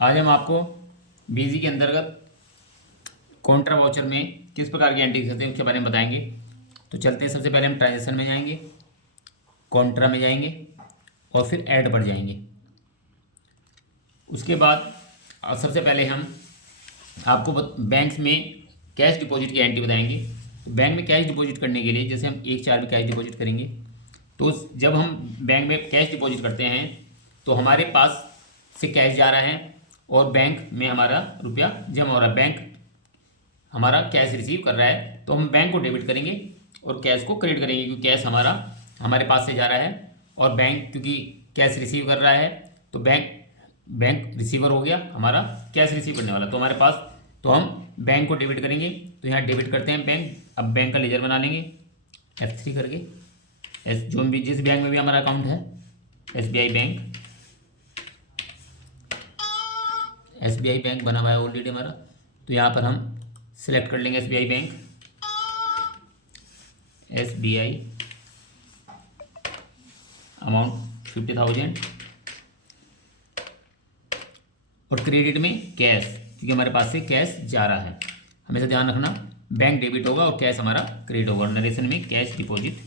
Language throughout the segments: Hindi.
आज हम आपको बीजी के अंतर्गत काउंटर वाउचर में किस प्रकार की एंट्री करते हैं उसके बारे में बताएंगे। तो चलते हैं, सबसे पहले हम ट्रांजेक्शन में जाएंगे, काउंटर में जाएंगे और फिर ऐड पर जाएंगे। उसके बाद सबसे पहले हम आपको बैंक में कैश डिपॉजिट की एंट्री बताएंगे। तो बैंक में कैश डिपॉजिट करने के लिए जैसे हम 1/4 में कैश डिपॉजिट करेंगे, तो जब हम बैंक में कैश डिपॉजिट करते हैं तो हमारे पास से कैश जा रहा है और बैंक में हमारा रुपया जमा हो रहा है। बैंक हमारा कैश रिसीव कर रहा है तो हम बैंक को डेबिट करेंगे और कैश को क्रेडिट करेंगे, क्योंकि कैश हमारे पास से जा रहा है और बैंक क्योंकि कैश रिसीव कर रहा है तो बैंक रिसीवर हो गया, हमारा कैश रिसीव करने वाला। तो हमारे पास तो हम बैंक को डेबिट करेंगे, तो यहाँ डेबिट करते हैं बैंक। अब बैंक का लेजर बना लेंगे F3 करके, जो भी जिस बैंक में भी हमारा अकाउंट है, SBI बैंक बना हुआ है ऑलरेडी हमारा। तो यहाँ पर हम सिलेक्ट कर लेंगे SBI बैंक, SBI अमाउंट 50,000 और क्रेडिट में कैश, क्योंकि हमारे पास से कैश जा रहा है। हमेशा ध्यान रखना, बैंक डेबिट होगा और कैश हमारा क्रेडिट होगा। नरेशन में कैश डिपॉजिट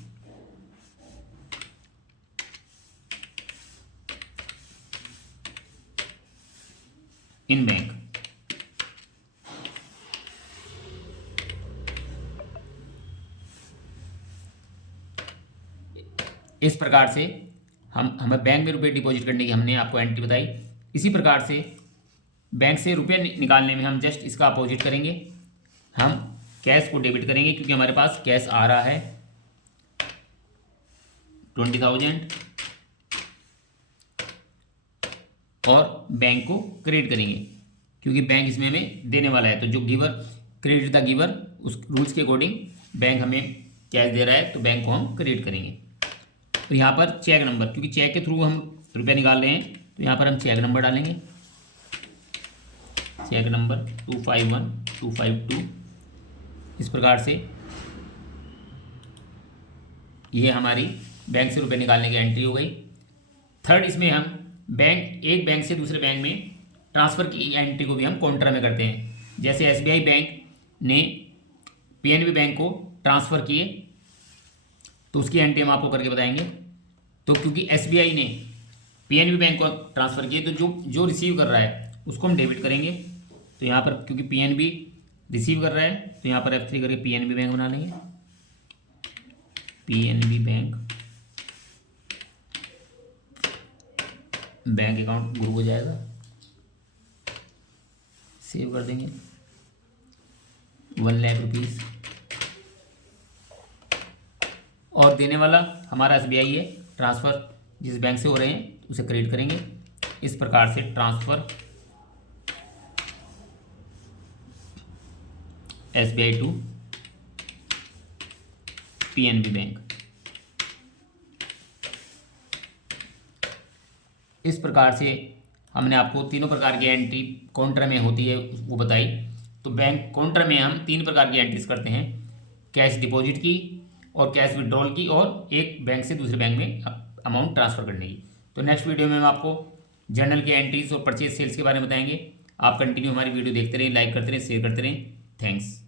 इन बैंक। इस प्रकार से हमें बैंक में रुपए डिपॉजिट करने की हमने आपको एंट्री बताई। इसी प्रकार से बैंक से रुपये निकालने में हम जस्ट इसका अपोजिट करेंगे, हम कैश को डेबिट करेंगे क्योंकि हमारे पास कैश आ रहा है 20,000 और बैंक को क्रेडिट करेंगे क्योंकि बैंक इसमें हमें देने वाला है। तो जो गिवर, क्रेडिट द गिवर, उस रूल्स के अकॉर्डिंग बैंक हमें कैश दे रहा है तो बैंक को हम क्रेडिट करेंगे। तो यहाँ पर चेक नंबर, क्योंकि चेक के थ्रू हम रुपये निकाल रहे हैं तो यहाँ पर हम चेक नंबर डालेंगे, चेक नंबर 251252। इस प्रकार से ये हमारी बैंक से रुपये निकालने की एंट्री हो गई। थर्ड, इसमें हम एक बैंक से दूसरे बैंक में ट्रांसफ़र की एंट्री को भी हम काउंटर में करते हैं। जैसे SBI बैंक ने PNB बैंक को ट्रांसफ़र किए तो उसकी एंट्री हम आपको करके बताएंगे। तो क्योंकि SBI ने PNB बैंक को ट्रांसफ़र किए तो जो रिसीव कर रहा है उसको हम डेबिट करेंगे। तो यहाँ पर क्योंकि PNB रिसीव कर रहा है तो यहाँ पर F3 करके PNB बैंक बना लेंगे, PNB बैंक अकाउंट ग्रुप हो जाएगा, सेव कर देंगे 1 लाख रुपीज़। और देने वाला हमारा SBI है, ट्रांसफ़र जिस बैंक से हो रहे हैं उसे क्रेडिट करेंगे। इस प्रकार से transfer SBI to PNB bank. इस प्रकार से हमने आपको तीनों प्रकार की एंट्री काउंटर में होती है वो बताई। तो बैंक काउंटर में हम 3 प्रकार की एंट्रीज करते हैं, कैश डिपॉजिट की और कैश विड्रॉल की और एक बैंक से दूसरे बैंक में अमाउंट ट्रांसफ़र करने की। तो नेक्स्ट वीडियो में हम आपको जर्नल की एंट्रीज और परचेज सेल्स के बारे में बताएंगे। आप कंटिन्यू हमारी वीडियो देखते रहें, लाइक करते रहें, शेयर करते रहें। थैंक्स।